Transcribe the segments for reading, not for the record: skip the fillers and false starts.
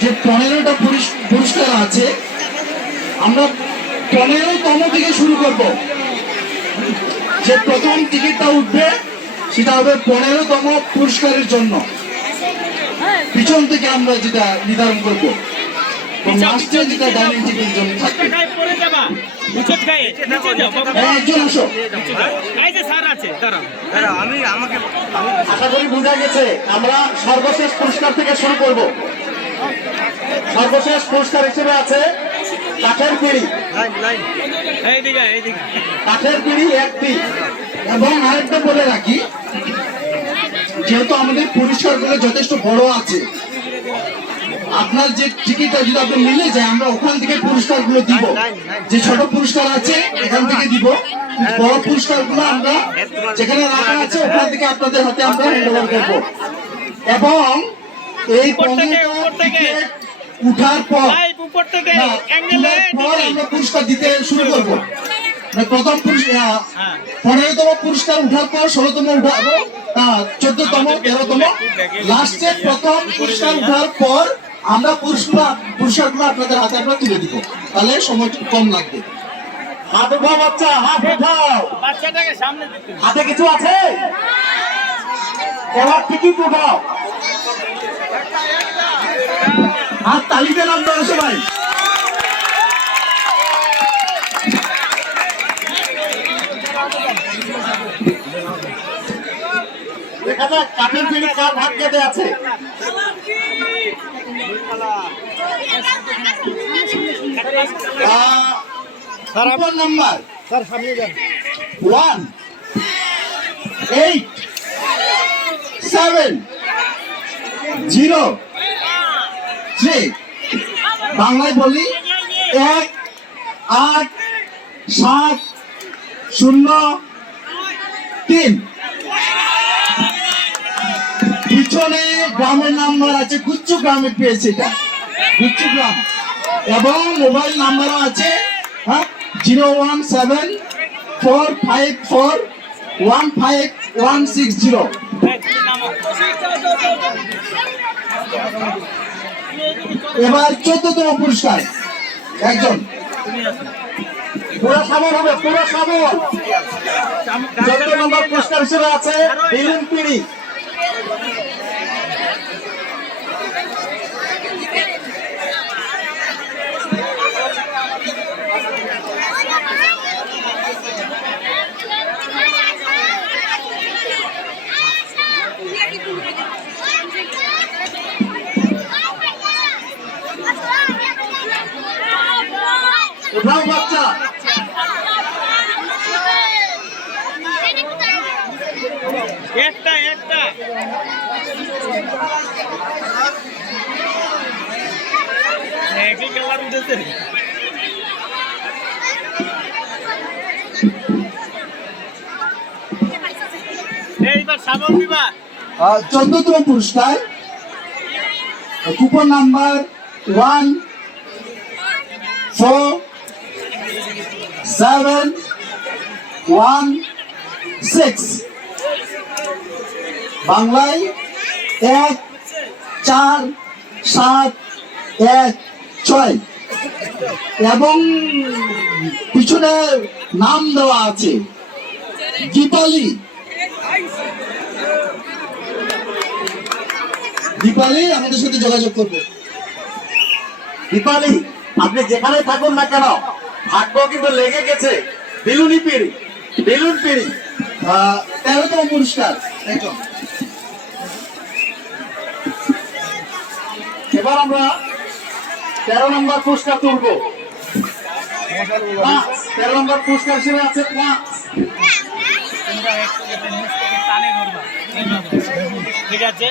যে 15টা পুরস্কার আছে, আমরা 15তম থেকে শুরু করব। যে প্রথম টিকিটটা উঠবে সেটা হবে 15তম পুরস্কারের জন্য। পিছন থেকে আমরা যেটা নির্ধারণ করব, লাস্টে যেটা ডাইনিং টিকিটের জন্য থাকবে। একজন আসো। আশা করি বোঝা গেছে। আমরা সর্বশেষ পুরস্কার থেকে শুরু করব। সর্বশেষ পুরস্কার হিসেবে আছে কাঠের পিঁড়ি। কাঠের পিঁড়ি একটি। এবং আরেকটা বলে রাখি, যেহেতু আমাদের পুরস্কারগুলো যথেষ্ট বড় আছে, আপনার যে টিকিটটা যদি আপনি মিলে যায়, আমরা ওখান থেকে পুরস্কারগুলো দিব। যে ছোট পুরস্কার আছে এখান থেকে দিব, বড় পুরস্কারগুলো আমরা যেখানে রাখা আছে ওখান থেকে আপনাদের হাতে আমরা হ্যান্ড ওভার করব। এবং এই উঠার পর আমরা পুরস্কার দিতে শুরু করবো। প্রথম 15তম পুরস্কার উঠার পর 16তম উঠাবো, 14তম, 13তম, লাস্টে প্রথম পুরস্কার উঠার পর আমরা পুরস্কারগুলো আপনাদের হাতে আমরা তুলে দিব। তাহলে সময় কম লাগবে। হাত উঠাও বাচ্চা, হাত উঠাও। হাতে কিছু আছে? এবার টিকিট উঠাও। হাত তালিতে নামতে হবে সবাই। দেখা যাক কাঠের পিঁড়ি কার ভাগ্যে আছে। Coupon number 1 8 7 0 3। বাংলায় বলি 1 8 7 0 3। পিছনে গ্রামের নাম্বার আছে, গুচ্ছু গ্রামে পেয়েছে এটা, গুচ্ছু গ্রাম। এবং মোবাইল নাম্বারও আছে 01745415160। এবার 14তম পুরস্কার একজন। পুরো সামর হবে, পুরো সামর। 14 নম্বর পুরস্কার হিসেবে আছে বেলুন পিঁড়ি। উঠাও বাচ্চা। একটা একই কালার উঠেছে। এইবার সাবল দিবা। 14তম পুরস্কার কুপন নাম্বার 1 4 7 1 6। বাংলায় 1 4 7 1 6। এবং পিছনে নাম দেওয়া আছে দীপালি। দীপালি আমাদের সাথে যোগাযোগ করবে। দীপালি, আপনি যেখানে থাকুন না কেন, ভাগ্য কিন্তু লেগে গেছে। বেলুনি পিঁড়ি, বেলুন পিঁড়ি। 13তম পুরস্কার একজন। এবার আমরা 13 নম্বর পুরস্কার তুলব। 13 নম্বর পুরস্কার হিসেবে আছে 5। ঠিক আছে,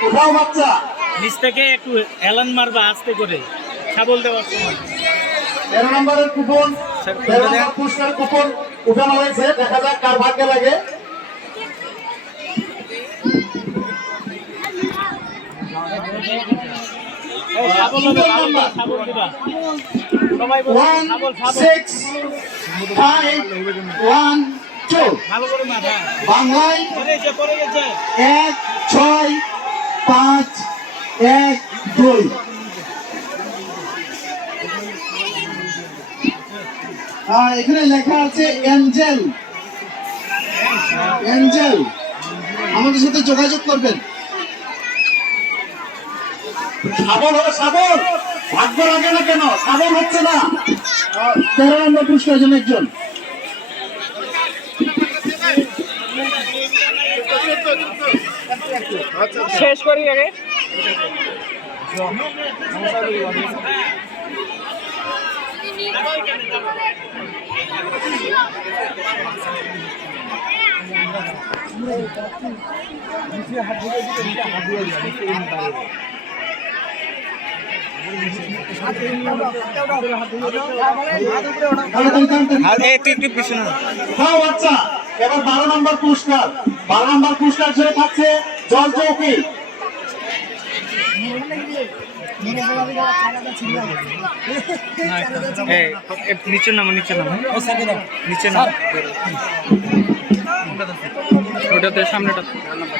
কোথাও বাচ্চা নিচ থেকে একটু এলান মারবা আস্তে করে, সাবল দেওয়ার সময়। 13 নম্বরের কুপন, 13 নম্বর পুরস্কার কুপন উঠানো হয়েছে। দেখা যাক কার ভাগ্যে লাগে। 512 বাংলায় 16512। এখানে লেখা আছে এঞ্জেল। এঞ্জেল আমাদের সাথে যোগাযোগ করবেন। সাবল হলো সাবল, ভাগ্য লাগে না কেন? সাবল হচ্ছে না। 13 নম্বর পুরস্কার জন্য একজন। শেষ করি আগে। এবার 12 নম্বর পুরস্কার। 12 নম্বর পুরস্কার হিসেবে থাকছে জল চৌকি। নিচের নাম নিচের নাম নিচে নাম ওটাতে সামনেটা।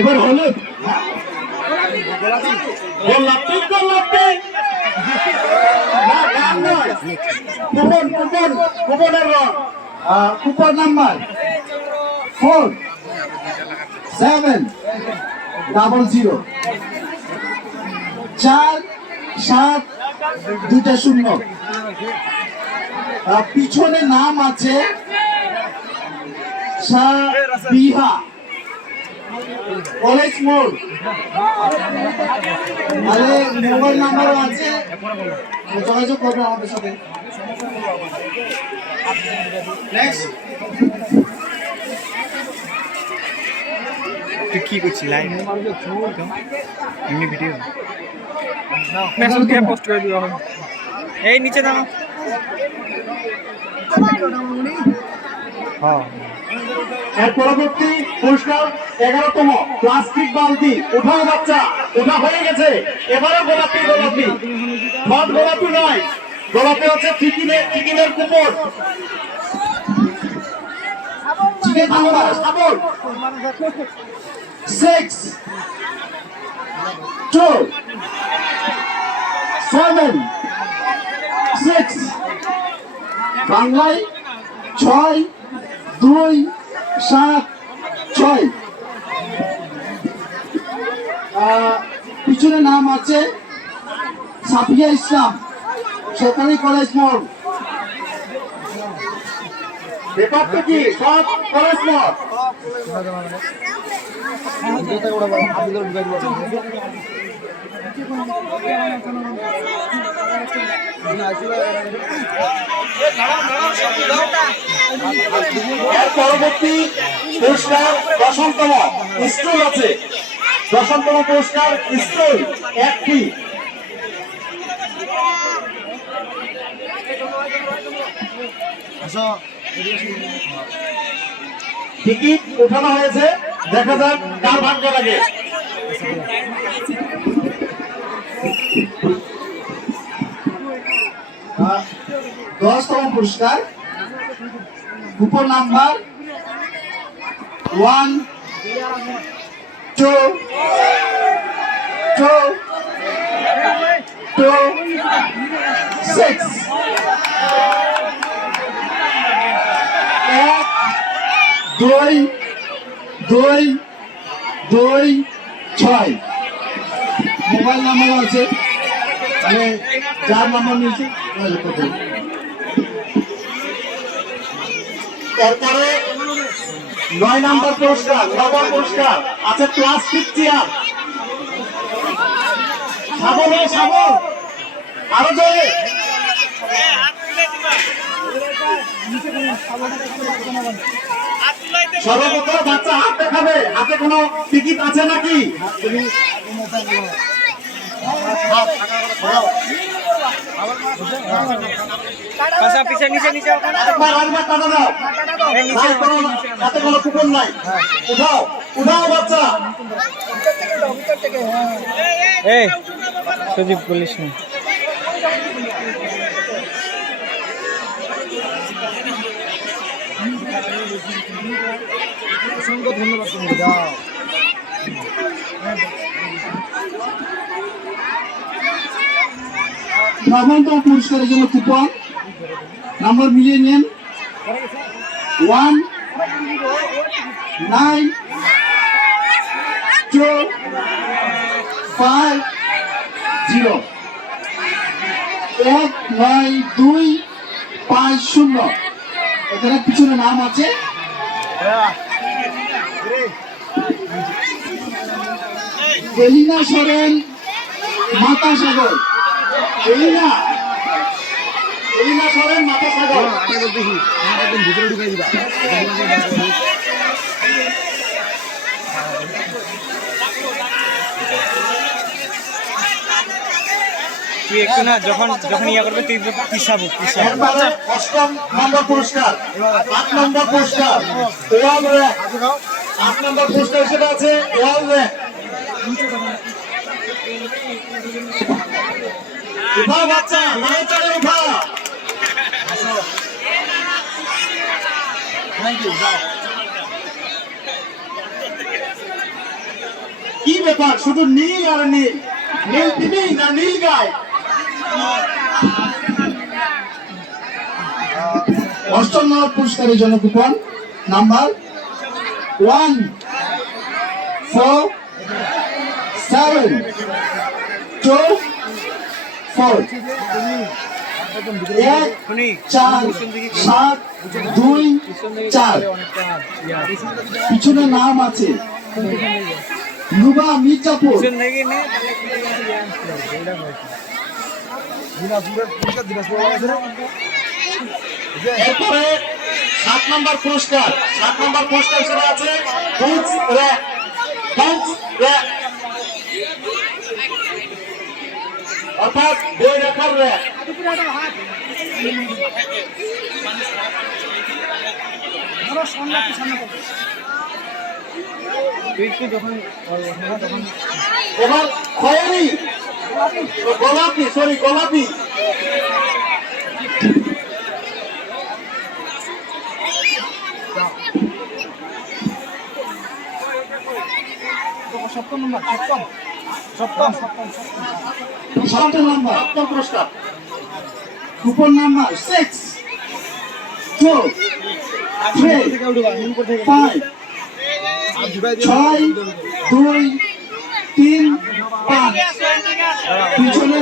এবার হলুদ গোলাপি গোলাপি কুপন কুপন কুপনের রং। Coupon number 4700 4720। পিছনে নাম আছে বিহা কলেজ মোড়। আরে মোবাইল নাম্বারও আছে, যোগাযোগ করবে আমাদের সাথে। নেক্সট তুই কি করছিস লাইভ এমনি ভিডিও মেসেজ দিয়ে পোস্ট করে দিও। এই নিচে নাও। হ্যাঁ এর পরবর্তী পুরস্কার 11তম প্লাস্টিক বালতি। উঠাও বাচ্চা, ওঠা হয়ে গেছে। এবারে গোলাপি গোলাপি হট গোলাপি নয়, গোলাপি হচ্ছে চিকেনের কুপন। চিকেন নাম্বার সাবল 6276 বাংলায় 6276। পিছনে নাম আছে সাফিয়া ইসলাম, সরকারি কলেজ মোড়। ব্যাপারটা কি? সব কলেজ মোড়। এর পরবর্তী পুরস্কার 10তম স্কুল আছে। 10তম পুরস্কার স্কুল একটি। টিকিট উঠানো হয়েছে, দেখা যাক কার ভাগ্য লাগে। 10তম পুরস্কার কুপন নাম্বার 12226 12226। মোবাইল নাম্বার আছে, যার নাম্বার নিয়েছে। এরপরে 9 নম্বর পুরস্কার, নবম পুরস্কার আছে প্লাস্টিক চেয়ার। সাবল সাবল আরো জোরে। সর্বপ্রথম বাচ্চা হাত দেখাবে, হাতে কোনো টিকিট আছে নাকি? পিছিয়ে নিচে নিচে হাতে কোনো কুপন নাই। উঠাও উঠাও বাচ্চা। এই সজীব বলিস না। অসংখ্য ধন্যবাদ তুমি যাও। নবমতম পুরস্কারের জন্য কুপন নাম্বার মিলিয়ে নেন 1 9 2 5 0 1 9 2 5 0। এখানে পিছনে নাম আছে এলিনা সরেন, মাতা সাগর। এলিনা সরেন, মাতা সাগর। আগে বলতে কি একদম ভিতরে ঢুকাই দিবা। তুই একটু না যখন ইয়া করবে তুই পিছাবো। এরপরে 8ম নম্বর পুরস্কার, 8 নম্বর পুরস্কার ওয়াল র্যাক। 8 নম্বর পুরস্কার হিসেবে আছে ওয়াল র্যাক। উঠা বাচ্চা, নাও চলে উঠা। কি ব্যাপার, শুধু নীল আর নীল? নীল তুমি না নীল গায়? 8ম নম্বর পুরস্কারের জন্য কুপন নাম্বার 1 4 7 2 4 1 4 7 2 4। পিছনে নাম আছে নুবা মির্জাপুর। এরপরে 7 নম্বর পুরস্কার, 7 নম্বর পুরস্কার হিসেবে আছে বুকস র্যাক। বুকস র্যাক অর্থাৎ বই রাখার র্যাক। এবার খয়েরি গোলাপি, গোলাপি। সপ্তম নম্বর পুরস্কার কুপন নাম্বার 6 2 3 5 6 2 3 5। পিছনে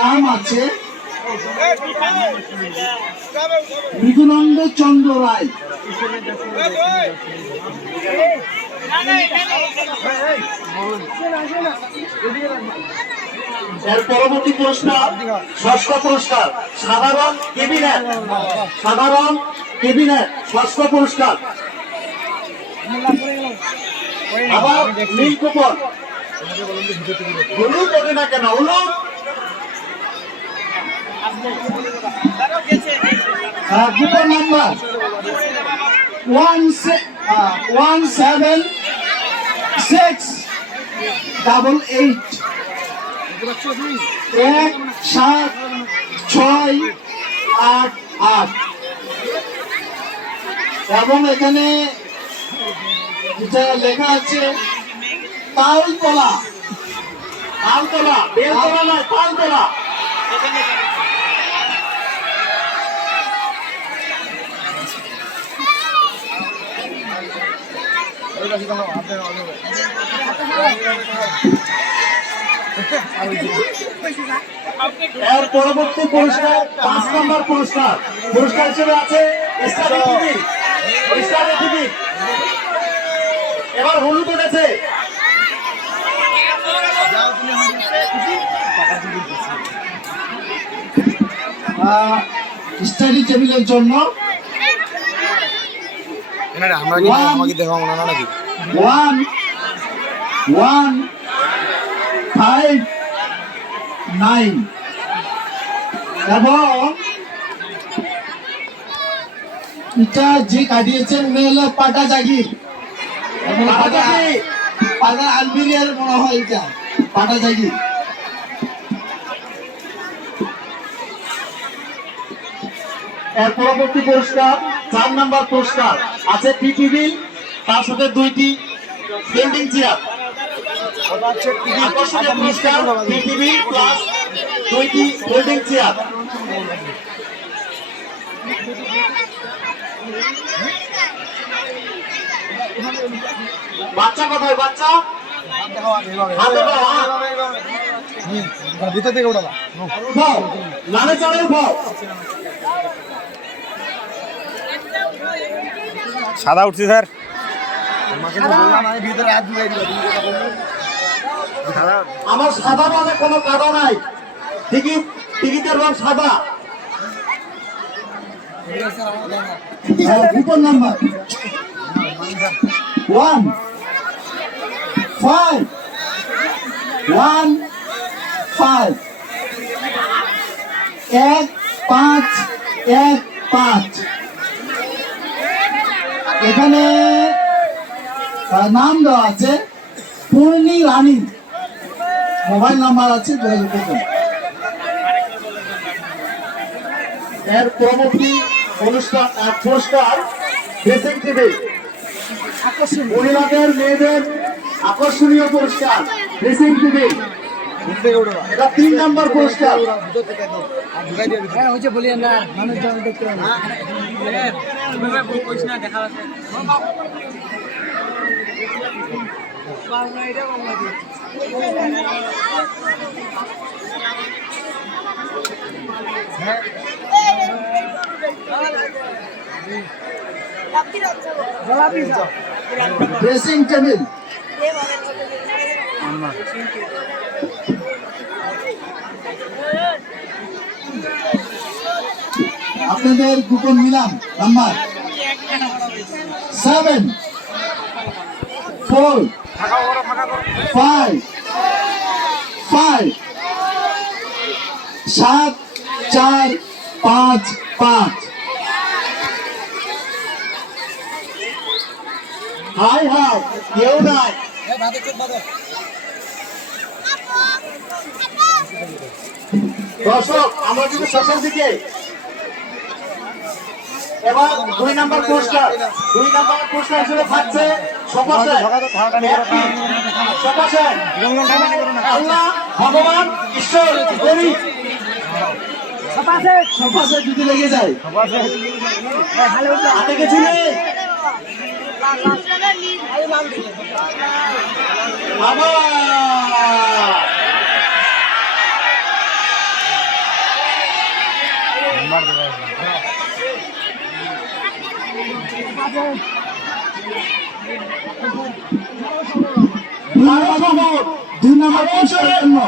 নাম আছে মৃদুনন্দ চন্দ্র রায়। এর পরবর্তী পুরস্কার 6ষ্ঠ পুরস্কার সাধারণ ক্যাবিনেট। 6ষ্ঠ পুরস্কার। আবার নীল কুপন। হলুদ ওঠে না কেন? হলুদ কুপন নাম্বার 17688 1768 এবং এখানে যেটা লেখা আছে তালতলা, বেলতলা নয়, তালতলা। এর পরবর্তী পুরস্কার 5 নম্বর পুরস্কার হিসেবে আছে স্টার টিভি। এবার হলুদ উঠেছে। স্টাডি টেবিলের জন্য আমাকে দেখা মনে না নাকি 1 1 5 9 এবং এটা যে কাটিয়েছেন উনি হলো পাটা জাগির। পাটা আলবেরিয়ার মনে হয় এটা পাটা জাগির। এর পরবর্তী পুরস্কার 4 নাম্বার পুরস্কার আছে টি টেবিল, তার সাথে 2টি ফোল্ডিং চেয়ার। আকর্ষণীয় পুরস্কার টি টেবিল প্লাস 2টি ফোল্ডিং চেয়ার। বাচ্চা কোথায়? বাচ্চা হাতে দাও, ভিতর থেকে ওটা উঠাও, লালে চড়ে উঠাও। সাদা উঠছে স্যার, আমাকে তো বললাম আমি ভিতরে হাত ধুয়ে দিল। আমার সাদা রঙে কোনো কাদা নাই, টিকিটের রং সাদা। Coupon number 1 5 1 5 1 5 1 5। এখানে নাম দেওয়া আছে পূর্ণি রানী, মোবাইল নাম্বার আছে, যোগাযোগ করবেন। এর পরবর্তী অনুষ্ঠান পুরস্কার ড্রেসিং টেবিল, মহিলাদের মেয়েদের আকর্ষণীয় পুরস্কার ড্রেসিং টেবিল, এটা 3 নাম্বার পুরস্কার। হচ্ছে বলি না মানুষজন দেখতে দেখা ড্রেসিং টেবিল আপনাদের কুপন নিলাম নাম্বার 7 4 5 5 7 4 5 5। হাই হাই কেউ নাই। দর্শক আমরা কিন্তু শেষের দিকে। এবার 2 নাম্বার পুরস্কার হিসেবে থাকছে সোফা সেট। আল্লাহ ভগবান ঈশ্বর দেবী সোফা সেট যদি লেগে যায় হাতে গেছিল দুই নাম্বার পুরস্কারের জন্য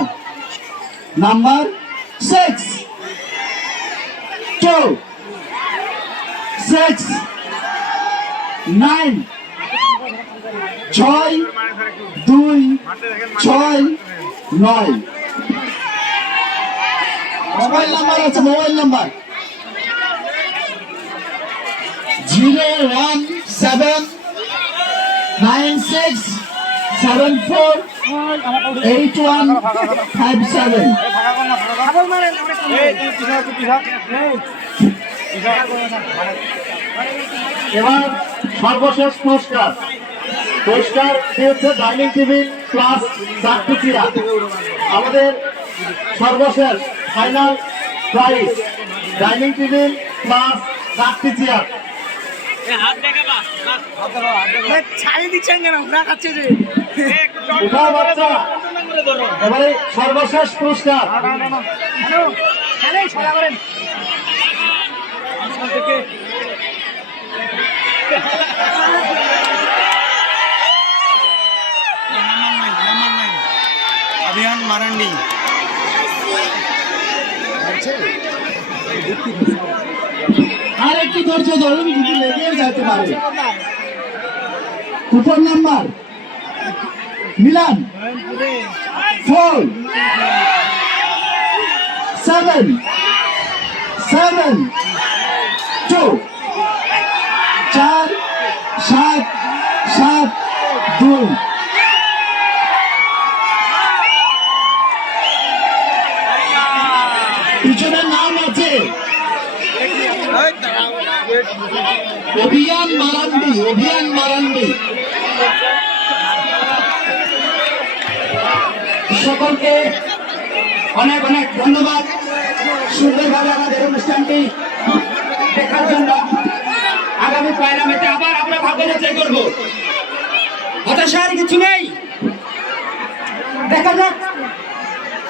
নাম্বার 6 2 6 9 6 2 6 9। মোবাইল নাম্বার আছে, মোবাইল নাম্বার 017 96 74 8157। এবার সর্বশেষ পুরস্কার হচ্ছে ডাইনিং টেবিল প্লাস 4টি চেয়ার। আমাদের সর্বশেষ final price dining table plus 4টি চেয়ার। এবারে সর্বশেষ পুরস্কার अभियान मारंडी। আর একটু ধৈর্য ধরুন, যদি লেগে যেতে পারে। Coupon number Milan 4 7 7 2 4 7 7 2। পিছনের নাম আছে অভিয়ান মারান্ডি, অভিয়ান মারান্ডি। সকলকে অনেক অনেক ধন্যবাদ সুন্দরভাবে আমাদের অনুষ্ঠানটি দেখার জন্য। আগামী পয়লা মেতে আবার আমরা ভাগ্য যাচাই করবো, হতাশার কিছু নেই। দেখা যাক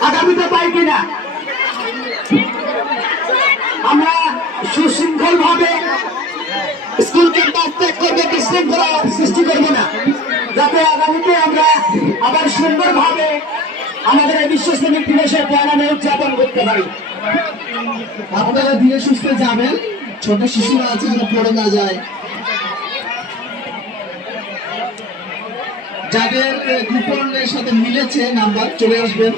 আগামীতে পাই কিনা। আমরা সুশৃঙ্খল ভাবে স্কুল ক্যাম্পাস ত্যাগ করবে, বিশৃঙ্খলা সৃষ্টি করবো না, যাতে আগামীতে আমরা আবার সুন্দরভাবে আমাদের এই বিশ্বশ্রেণিক দিবসের পয়লা মে উদযাপন করতে পারি। আপনারা ধীরে সুস্থে যাবেন, ছোট শিশুরা আছে যেন পড়ে না যায়। যাদের গ্রুপের সাথে মিলেছে নাম্বার চলে আসবেন।